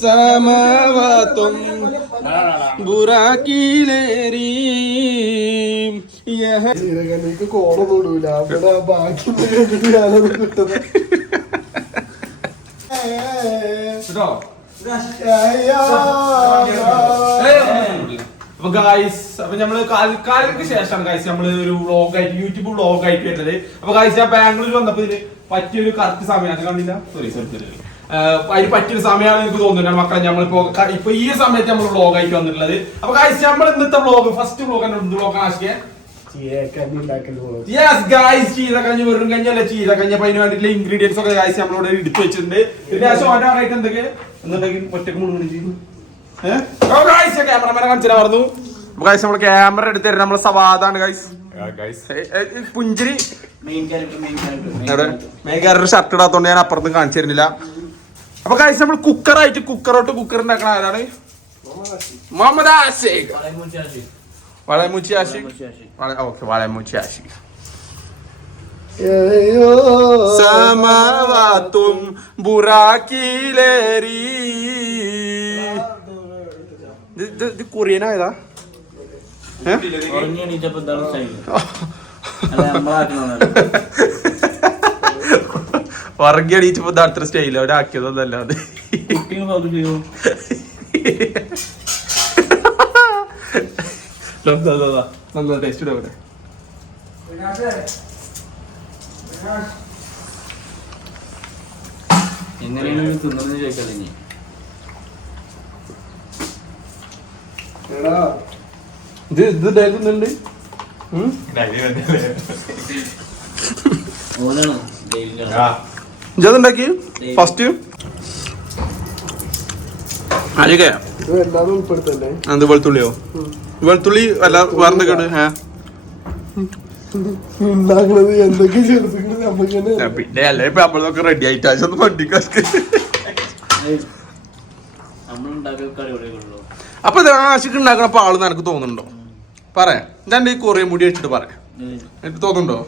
സമവത്തും ബുറാക്കിലേറി യഹ എനിക്ക് കോളൊന്നും ഇടൂല. അവിടെ ബാക്കി ഞാനത് കിട്ടുന്നത്. കേട്ടോ അപ്പൊ ഗായ്സ് അപ്പൊ നമ്മൾ കാലങ്ങൾക്ക് ശേഷം ഗായ്സ് നമ്മൾ ഒരു വ്ളോഗ് ആയിട്ട് യൂട്യൂബ് വ്ളോഗ് ആയിട്ട് വരുന്നത്. അപ്പൊ ഗായ്സ് ഞാൻ ബാംഗ്ലൂർ വന്നപ്പോ ഇതിന് പറ്റിയൊരു കറക്റ്റ് സമയം അത് കണ്ടില്ല? സോറി സോറി സോറി അതിന് പറ്റിയൊരു സമയമാണ് എനിക്ക് തോന്നുന്നത് മക്കളെ. നമ്മളിപ്പോ ഇപ്പൊ ഈ സമയത്ത് നമ്മൾ വ്ളോഗ് ആയിട്ട് വന്നിട്ടുള്ളത്. അപ്പൊ ഗായ്സ് നമ്മൾ ഇന്നത്തെ വ്ളോഗ് ഫസ്റ്റ് വ്ളോഗ് എന്ത് വ്ളോഗ് ആശിക്കേ യെസ് ഗായ്സ് ചീരക്കഞ്ഞി വെറും കഞ്ഞി അല്ല ചീരക്കഞ്ഞി. അപ്പൊ അതിന് വേണ്ടിയിട്ടുള്ള ഇൻഗ്രീഡിയൻസ് ഒക്കെ ഗായ്സ് നമ്മളിവിടെ എടുത്തു വെച്ചിട്ടുണ്ട്. ഇതിന്റെ ആശം ഓരോ എന്തൊക്കെ? എന്നുണ്ടെങ്കിൽ ഒറ്റയ്ക്ക് മുഴുവൻ ചെയ്തു ക്യാമറമാനെ കാണിച്ചു പറഞ്ഞു. ഗൈസ് നമ്മൾ ക്യാമറ എടുത്ത് തരുന്നത് നമ്മളെ സവാദാണ് ഗൈസ് പുഞ്ചിരി. മെയിൻ ക്യാരക്ടർ മെയിൻ ക്യാരക്ടർ മേഘാരൊരു ഷർട്ട് ഇടാത്തോണ്ട് ഞാൻ അപ്പുറത്തും കാണിച്ചു തരുന്നില്ല. അപ്പൊ ഗൈസ് നമ്മൾ കുക്കറായിട്ട് കുക്കറോട്ട് കുക്കർ ഉണ്ടാക്കണ ആരാണ്? മുഹമ്മദ് ആഷിഖ്. വളയമൂച്ചി ആഷിഖ്. ഓക്കെ വളയമൂച്ചി ആഷിഖ്. സമാവാത്തും ബുറാക്കിലേറി ഇത് ഇത് കൊറിയനായതാ? ഉറങ്ങി ഇത് അടുത്ത സ്റ്റൈൽ അവിടെ ആക്കിയതൊന്നല്ല അത്. നല്ല ടേസ്റ്റ് ഇടവിടെ എങ്ങനെയാണ് തിന്നതെന്ന് ചോദിക്കാതെ ഇത് ഇത് ഡയറ്റുന്നുണ്ട് ഓനാണ് ഡെയിലി ഇജതുണ്ടാക്കി ഫസ്റ്റ് ഉൾപ്പെടുത്തല്ലേ അത് വെളുത്തുള്ളിയോ? വെളുത്തുള്ളി അല്ല വേറെന്തൊക്കെയാണ് ഏ ഉണ്ടാക്കണത് എന്തൊക്കെ ചേർത്തിട്ട് നമുക്ക് തന്നെ പിന്നെ അല്ലേ ഇപ്പൊ നമ്മളൊക്കെ റെഡി ആയിട്ട്. അതൊന്ന് വണ്ടിക്കാർക്ക് നമ്മളുണ്ടാക്കിയ കറി എവിടെയുള്ളൂ അപ്പൊ ഇത് ആശിക്ക് ഉണ്ടാക്കണ ആൾ നിനക്ക് തോന്നുന്നുണ്ടോ? പറയാം ഞാൻ ഈ കൊറിയ മുടി വെച്ചിട്ട് പറയാം എനിക്ക് തോന്നുന്നുണ്ടോ?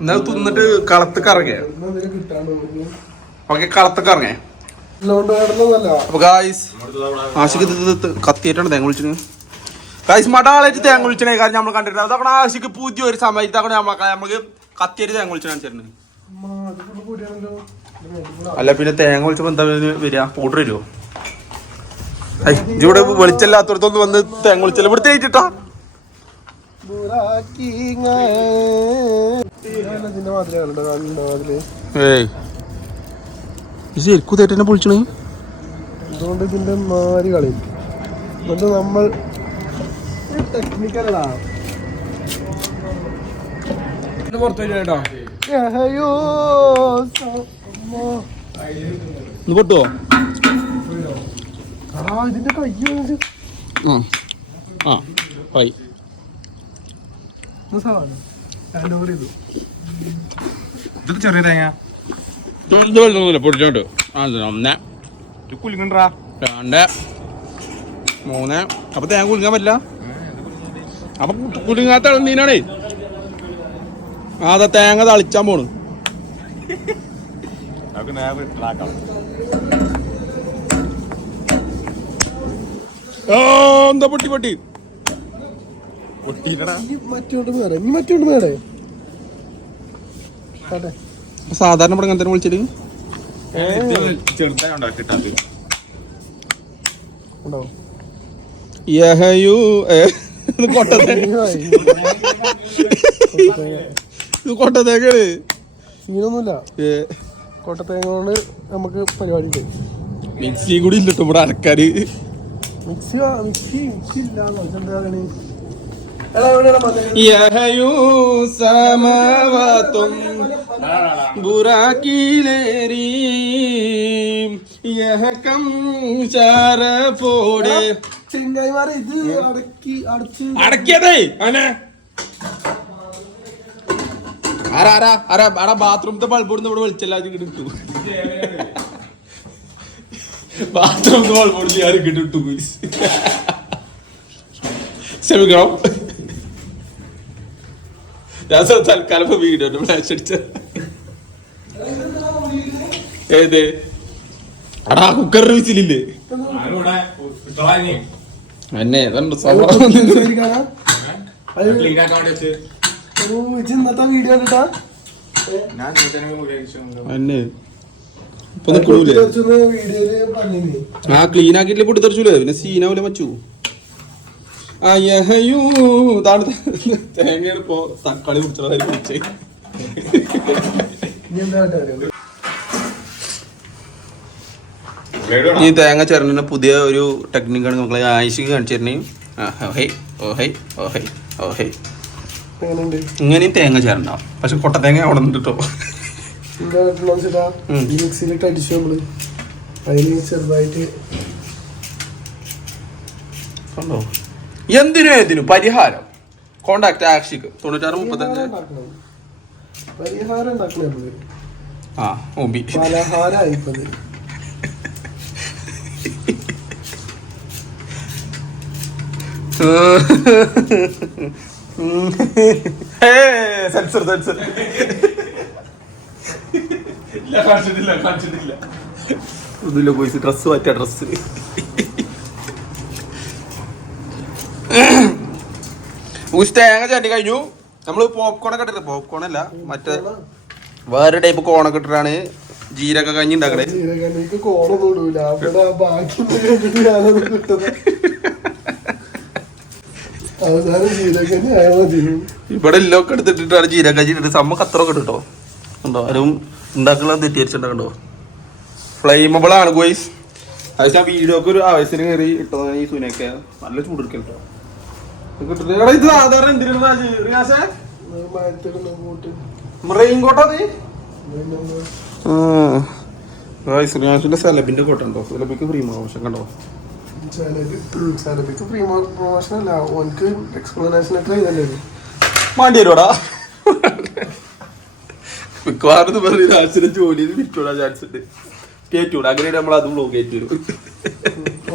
എന്നാൽ തിന്നിട്ട് കളത്ത് കറങ്ങേ. എന്നാ നിനക്ക് കിട്ടാണ്ട് പോകുന്നു ഓക്കെ കളത്തൊക്കെ കിടന്നതല്ല അപ്പൊ ഗായ്സ് ആശിക്ക് കത്തിയിട്ടാണ് തേങ്ങ വിളിച്ചത് ഗായ്സ് മടാളായിട്ട് തേങ്ങ വിളിച്ചേ കാര്യം നമ്മൾ കണ്ടിട്ടുണ്ട്. അതൊക്കെ ആശിക്ക് പുതിയ ഒരു സമയത്ത് അവിടെ നമുക്ക് നമുക്ക് കത്തിയിട്ട് തേങ്ങ ഇത് മേടിക്കൂടാ. അല്ല പിന്നെ തേങ്ങ വിളിച്ചപ്പോ എന്താ വരിക പൗഡർ വരുമോ ഇവിടെ വെളിച്ചല്ലാത്തടത്തൊന്ന് വന്ന് തേങ്ങ വിളിച്ചല്ല ഇവിടെ തേച്ചിട്ടാ. ഏയ്. ഇത് ശരിക്കും തേറ്റന്നെ പൊളിച്ചണേ. അതുകൊണ്ട് ഇതിന്റെ മാരി കളയും. എന്നിട്ട് നമ്മൾ ടെക്നിക്കലടാ പുറത്തു പൊട്ടുവോ? ഇതിന്റെ കയ്യോ ആ. ഇതൊക്കെ ചെറിയ തേങ്ങ ഇത് വെള്ളമൊന്നുമില്ല പൊടിച്ചോണ്ട്. ആ ഒന്ന്. കുലുങ്ങണ്ടാ? രണ്ട്. മൂന്ന്. അപ്പൊ തേങ്ങ കുലുങ്ങാൻ പറ്റില്ല? അപ്പൊ കുലുങ്ങാത്ത നീനാണേ ആ അതാ തേങ്ങ തളിച്ചാൻ പോണ്. ആ, എന്താ പൊട്ടി പൊട്ടി. സാധാരണ ഇവിടെ അങ്ങനെ വിളിച്ചിട്ട്? യഹയു കൊട്ടത്തേ കൊട്ടത്തേക്കാണ് സീനൊന്നുമില്ല. കോട്ടത്തേങ്ങ കൊണ്ട് നമുക്ക് പരിപാടി മിക്സി കൂടി ഇല്ലട്ടോ ഇവിടെ അരക്കാര് മിക്സി മിക്സി ഇല്ലാന്നോ സമവത്തും ബുറാക്കിലേറി യഹകം ചെങ്ങായിമാരെ ഇത് അടക്കി അടച്ച്. അടക്കിയതേ അനെ ആരാ ആരാ ആരാ ആടാ ബാത്റൂമത്തെ ബൾബ് ഇവിടെ വിളിച്ചല്ല അത് ഇങ്ങോട്ട് ബൾബ് ഇടുന്ന ഞാൻ please. ക്ഷമിക്കണം. ഞാൻ തൽക്കാലം വീഡിയോ ഫ്ലാഷ് അടിച്ച ഏത്? അടാ കുക്കർ വിസിലില്ലേ എന്നെ വീഡിയോ എന്നെ. ആ ക്ലീൻ ആക്കിയിട്ടില്ല പൊട്ടിത്തെറിച്ചൂലേ പിന്നെ സീനാവൂലെ മച്ചു. അയ്യോ ഇപ്പോ തക്കാളി കുടിച്ചതായി കുടിച്ചേ ഈ തേങ്ങ ചേർന്ന പുതിയ ഒരു ടെക്നിക്കാണ് മക്കളെ ആയിഷിക്ക് കാണിച്ചു തരണേ ഓഹേ ഓഹേ ഓഹേ ഓഹേ എങ്ങനെയുണ്ട് ഇങ്ങനെയും തേങ്ങ ചേരണ്ട. പക്ഷെ കൊട്ട തേങ്ങ അവിടെ നിന്ന് കേട്ടോ എന്താ കാട്ടണമെന്ന് വെച്ചിട്ടാ. ഈ മിക്സിയിലിട്ട് അടിച്ചു നമ്മൾ. അതിന് ചെറുതായിട്ട് കണ്ടോ? എന്തിനും ഏതിനും? പരിഹാരം. കോണ്ടാക്ട് ആക്ഷിക്ക് തൊണ്ണൂറ്റാറ് മുപ്പത്തഞ്ച്. പരിഹാരം ഉണ്ടാക്കണേ നമ്മൾ. ആ ഓബി. പലഹാരമായി ഇപ്പൊ സെൻസർ സെൻസർ. ഇല്ല കാണിച്ചിട്ടില്ല കാണിച്ചിട്ടില്ല. ഒന്നുമില്ല പോയി ഡ്രസ് മാറ്റിയ ഡ്രസ് തേങ്ങ ചാട്ടി കഴിഞ്ഞു. നമ്മൾ പോപ്കോൺ ഒക്കെ ഇട്ടിട്ട് പോപ്കോൺ അല്ല മറ്റേ വേറെ ടൈപ്പ് കോണൊക്കെ ഇട്ടിട്ടാണ് ജീരക കഞ്ഞി ഉണ്ടാക്കണേ. ഇവിടെ എല്ലാം എല്ലൊക്കെ എടുത്തിട്ടിട്ടാണ് ജീരക കഞ്ഞി ഇട്ടിട്ട്. അത്ര കത്രൊക്കെ ഇട്ടോ ഉണ്ടോ ആരും ഉണ്ടാക്കുന്ന തെറ്റിദ്ധരിച്ചിട്ടുണ്ടോ ഫ്ലെയിമബിൾ ആണ് ഗോയ്സ് അത് ഞാൻ വീഡിയോക്ക് ഒരു ആവശ്യത്തിന് കയറി ഇട്ടതാണ് ഈ സുനൊക്കെ നല്ല ചൂടെടുക്കൽ കേട്ടോ ഇത് എടാ, ഇത് സാധാരണ എന്തിനാ റെയിൻ കോട്ടാ നീ റിയാസിന്റെ സെലബിന്റെ കോട്ട ഉണ്ടോ സെലബിക്ക് ഫ്രീ മോശം കണ്ടോ? സെലബിക്ക് ഫ്രീ പ്രൊമോഷൻ അല്ല. ഓനക്ക് എക്സ്പ്ലനേഷൻ ഒക്കെ ഇത്. മാണ്ടി വരുവാടാ. മിക്കവാറും പറഞ്ഞ രാസിന്റെ ജോലി വിറ്റൂടാ ചാൻസ് ഉണ്ട്. കേറ്റൂടാ. അങ്ങനെ നമ്മൾ അത് ബ്ലോഗ് കയറ്റി എന്ന്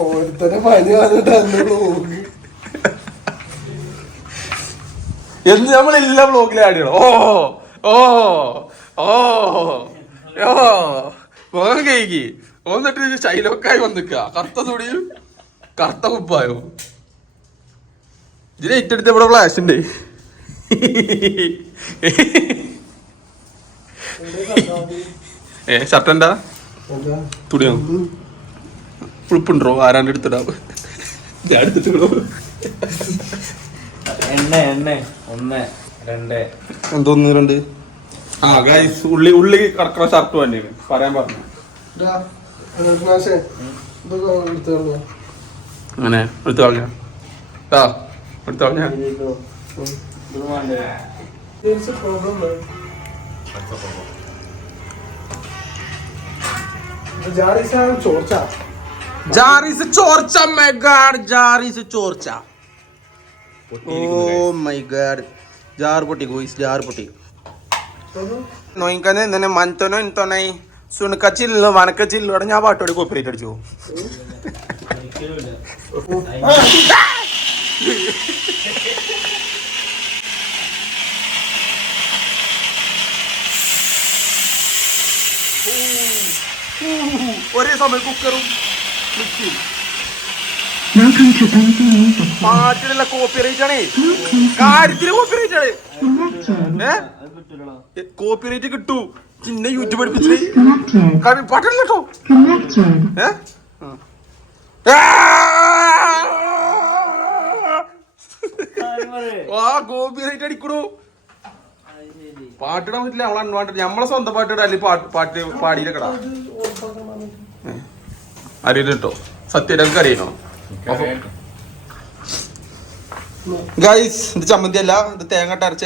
ഓരോരുത്തരെ പനി വന്നിട്ട് അന്ന് പോകും എന്ന് നമ്മളെല്ലാ ബ്ലോഗിലും ആഡ് ചെയ്യണം. ഓ ഓ ഓ ഓ. മുഖം കേക്ക് എന്നിട്ട് ശൈലൊക്കായി വന്നിക്ക കറുത്ത തുണിയും കറുത്ത കുപ്പായോ ഇതിന് ഏറ്റെടുത്ത് ഇവിടെ ഫ്ലാഷ് ഉണ്ട്? ഏ ഷർട്ട് എന്താ? തുണിയോ ഉളുപ്പുണ്ടോ ആരാണ്ട് എടുത്തിടാ? ഞാൻ എടുത്തിട്ടോ എണ്ണ എണ്ണ ഒന്ന് രണ്ട്. എന്തോന്ന് രണ്ട്. ആ ഗൈസ് ഉള്ളി ഉള്ളി കറക്കണ ഷർട്ട് തന്നെയാണ് പറയാൻ പറഞ്ഞു. അങ്ങനെ എടുത്തു കളഞ്ഞ ആ. എടുത്തു കളഞ്ഞ ഇതിലോ ജാറിസ് ചോർച്ച. മൈ ഗാഡ് ജാറിസ് ചോർച്ച. ഓ മൈ ഗാഡ് ജാർ പൊട്ടി ഗോയിസ് ജാർ പൊട്ടി. അത് നോയിക്കനെ ഇന്നെ മൻതനോ ഇൻതോനൈ സുണക്ക ചില്ലോ വണക്ക ചില്ലോടെ ഞാൻ പാട്ടോട് കോപ്പറേറ്റ് അടിച്ചു? ഒരിക്കലുമില്ല ഒരേ സമയം കുക്കറും മിക്സിയും. പാട്ടിലുള്ള കോപ്പിറൈറ്റ് ആണേ കാര്യത്തിന് കോപ്പിറൈറ്റ് ആണ്. ഏ അത് കിട്ടില്ലല്ലോ കോപ്പിറൈറ്റ് കിട്ടൂ ചിന്ന യൂട്യൂബ് പഠിപ്പിച്ചേ Connected. പാട്ടില്ല കേട്ടോ Connected. ഏ ആ! Copy copyright അടിക്കണു. പാട്ടിടാൻ പറ്റില്ല നമ്മളെ അൺവാണ്ടഡ് നമ്മളെ സ്വന്തം പാട്ടിടാ അല്ലെങ്കിൽ പാട്ട് പാട്ട് അത് ഉറപ്പാക്കണം. അറിയില്ല കേട്ടോ സത്യം എനിക്ക് അറിയണോ ഗൈസ് ഇത് ചമ്മന്തി അല്ല ഇത് തേങ്ങ ഇട്ട് അരച്ച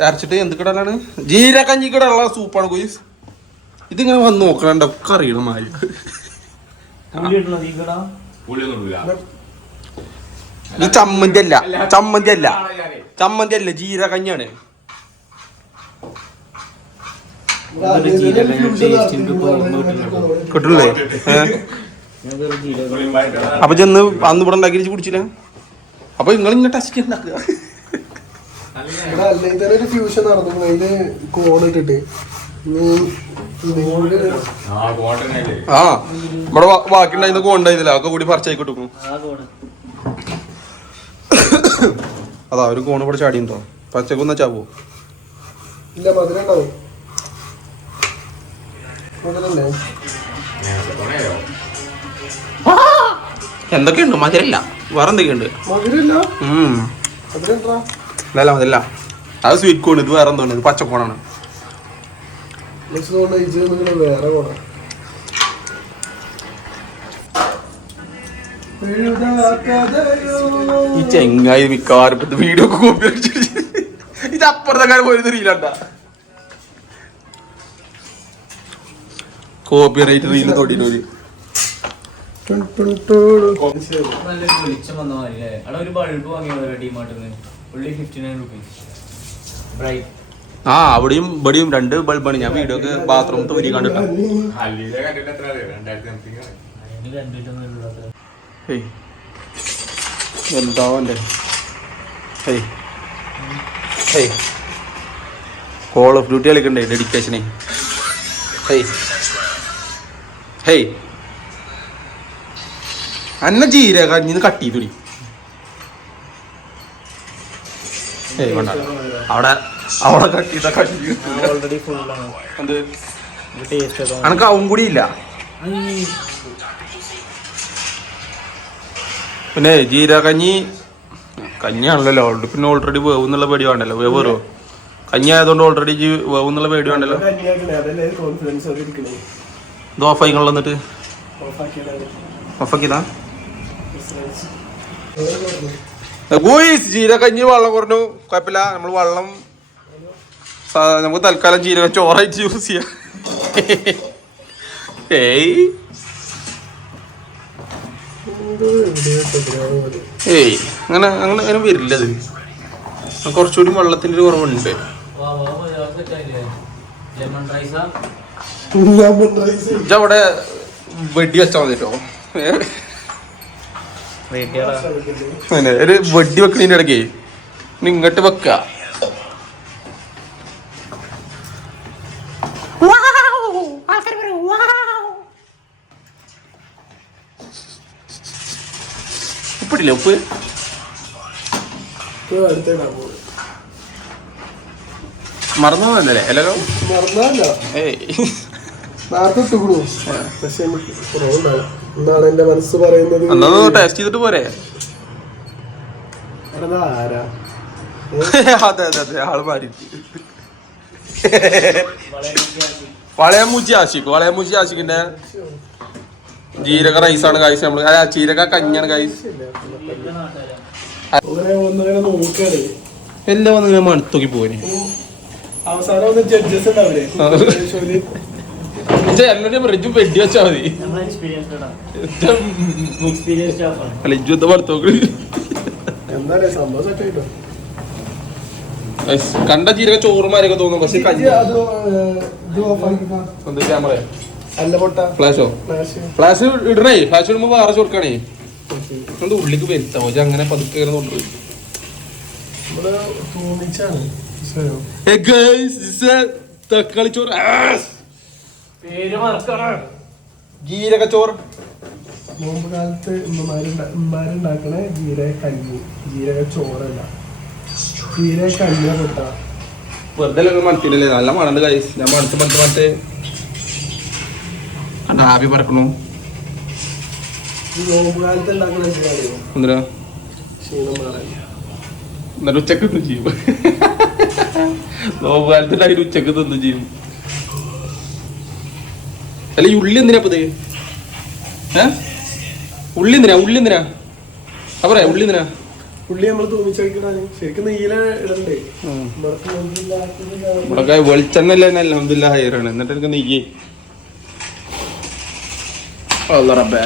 അരച്ചിട്ട് എന്ത് കിടലാണ് ജീരകഞ്ഞി കിടള്ള സൂപ്പാണ് ഗോയ്സ് ഇതിങ്ങനെ വന്ന് നോക്കണ്ട ഒക്കെ അറിയണം നീ ഇത് ചമ്മന്തി അല്ല ചമ്മന്തി അല്ല ചമ്മന്തി അല്ല ജീരകഞ്ഞാണ് ഇതൊരു ജീരകം taste എനിക്ക് ഇപ്പൊ ഓർമ്മ കിട്ടുന്നില്ല. കിട്ടണില്ലേ ഏ? ഇതൊരു ജീരകം. അപ്പൊ ചെന്ന് അന്ന് ഇവിടെ ഉണ്ടാക്കി കുടിച്ചില്ല? അപ്പൊ നിങ്ങൾ ഇങ്ങനെ ടച്ച് ഉണ്ടാക്കുക ഫ്യൂഷൻ നടന്നു. അതിൽ കോൺ ഇട്ടിട്ട്. ആ ഇവിടെ ബാക്കി ഉണ്ടായിരുന്ന കോണ്ടായിരുന്നില്ല അതൊക്കെ കൂടി പറിച്ചായി കൊടുക്കും ആ കോണ് അതാ ഒരു കോണ് ഇവിടെ ചാടിയുണ്ടോ പച്ചക്കൊന്ന ചാവോ ഇല്ല മധുരം ഉണ്ടാവും. എന്തൊക്കെയുണ്ട്? മധുരല്ല. വേറെ എന്തൊക്കെയുണ്ട് മധുരല്ല. അത് സ്വീറ്റ് കോൺ ഇത് വേറെ എന്തോന്നു ഇത് പച്ചക്കോണാണ്. വേറെ കൂടെ. ഈ ചെങ്ങായി മിക്കവാറും വീഡിയോ കോപ്പി ഇത് അപ്പുറത്തെ കാര്യം പോയത് റീലണ്ട കോപ്പി റൈറ്റ് റീൽ തൊടിയിട്ടൊരു നല്ല വെളിച്ചം വന്ന മാതിരി അവിടെ ഒരു ബൾബ് വാങ്ങിയ ഡിമാർട്ടിന്ന് പുള്ളി ഫിഫ്റ്റി നയൻ റുപ്പീസ് ബ്രൈറ്റ് ആ അവിടെയും ഇവിടെയും രണ്ട് ബൾബാണ് ഞാൻ വീഡിയോക്ക് ബാത്റൂം തോരി കണ്ടിട്ടാ. എന്താ എന്റെ hey hey call off duty കളിക്കണ്ടേ? ഡെഡിക്കേഷനെ ഹേയ് ഹേയ്. അന്ന ജീര കഞ്ഞിന്ന് കട്ട് ചെയ്തുടി. അവിടെ അവിടെ കട്ട് ചെയ്ത കഞ്ഞി അനക്ക് അവൻ കൂടി ഇല്ല. പിന്നെ ജീരകഞ്ഞി കഞ്ഞിയാണല്ലോ. ഓൾറെഡി പിന്നെ ഓൾറെഡി വേവുന്നുള്ള പേടി വേണ്ടല്ലോ. വേവറോ കഞ്ഞി ആയതുകൊണ്ട് ഓൾറെഡി വേവുന്നുള്ള പേടി വേണ്ടല്ലോ അതല്ലേ കോൺഫിഡൻസ് ഒക്കെ ഇരിക്കണേ ഇത് ഓഫ് ആയിക്കൊള്ളു എന്നിട്ട്? ഓഫാക്കിയതാണ് ഓഫ് ആക്കിയതാ ഗൂയിസ് ജീരകഞ്ഞി വെള്ളം കുറഞ്ഞു. കുഴപ്പമില്ല. നമ്മൾ വെള്ളം നമുക്ക് തൽക്കാലം ജീരക ചോറായിട്ട് യൂസ് ചെയ്യാം. ഏയ്. ഏയ് അങ്ങനെ അങ്ങനെ അങ്ങനെ വരില്ല അത് കുറച്ചുകൂടി വെള്ളത്തിന്റെ ഒരു കുറവുണ്ട്. ലെമൺ റൈസാ ലെമൺ റൈസ്? ഇജ്ജ് അവിടെ വെടി വെച്ചാൽ മതി കേട്ടോ റേറ്റിയാടാ അങ്ങനെ ഒരു വെടി വെക്കണതിന്റെ ഇടയ്ക്ക് നിങ്ങട്ട് ഇങ്ങോട്ട് വെക്ക. ഉപ്പിട്ടില്ല ഉപ്പ്? അടുത്തേടാ പോകും മറന്നു ഹലോ? എല്ലാരോ ഏയ്. നേരത്തെ ഇട്ടുകൂടൂ പക്ഷേ എനിക്ക് കുറവുണ്ടാവും എന്നാണ് എന്റെ മനസ്സ് പറയുന്നത് ടേസ്റ്റ് ചെയ്തിട്ട് പോരെ? അതെ അതെ അതെ. ആൾ മാറി വളയമൂച്ചി ആശിക്ക്. വളയമൂച്ചി ആശിക്കിന്റെ ജീരക റൈസാണ് കായ്സ് നമ്മൾ. അല്ല ജീരക കഞ്ഞാണ് കായ്സ് എല്ലാം വന്നിങ്ങനെ മണത്തോക്കി പോയിന്. അവസാനം ഒന്ന് ജഡ്ജസ് ഉണ്ടാവില്ലേ ഷോയിൽ ഫ്രിഡ്ജും വെടി വെച്ചാ മതി. ഇജ്ജു എന്താ മണത്തോക്ക് എന്തായാലും സംഭവം സെറ്റ് ആയിട്ടോ? കണ്ട ജീരക ചോറുമാരൊക്കെ തോന്നും പക്ഷെ എന്ത് ക്യാമറ ഫ്ലാഷോ ഫ്ലാഷ് ഇടണേ. ഫ്ലാഷ് ഇടുമ്പോ വേറെ ചോർക്കാണേ അത് ഉള്ളിക്ക് വരുത്താ? പക്ഷെ അങ്ങനെ പതുക്കെ കൊണ്ടുപോയി. തക്കാളി ചോറ്. ജീരക നോമ്പ് കാലത്ത് കഞ്ഞി ജീരക ചോറല്ല ജീരക കഞ്ഞ പൊട്ട വെറുതെ മണത്തില്ലേ നല്ല മണണ്ട് കൈസ് ഞാൻ മണത്ത് മണത്ത് മണത്ത് കണ്ട ആവി പറക്കണു. നോമ്പ് കാലത്ത് ഉണ്ടാക്കണ എന്തിനാണ് എന്തിനാ? ക്ഷീണം മാറാൻ. എന്നിട്ട് ഉച്ചയ്ക്ക് ചെയ്യും? നോമ്പ് കാലത്തിന്റെ അതിന് ഉച്ചയ്ക്ക് തിന്നും ചെയ്യും. അല്ല ഈ ഉള്ളി എന്തിനാ പുതിയ ഏ? ഉള്ളി എന്തിനാ? ഉള്ളി എന്തിനാ? അപ്പൊ പറയാ ഉള്ളി എന്തിനാ? ഉള്ളി നമ്മൾ തൂമിച്ച് കഴിക്കണ ശരിക്കും നെയ്യില ഇടണ്ടേ? ഇവിടെ വെളിച്ചെണ്ണ അല്ലേ അലഹമില്ല ഹയറാണ് എന്നിട്ട് എനിക്ക് നെയ്യേ. അല്ല റബ്ബേ.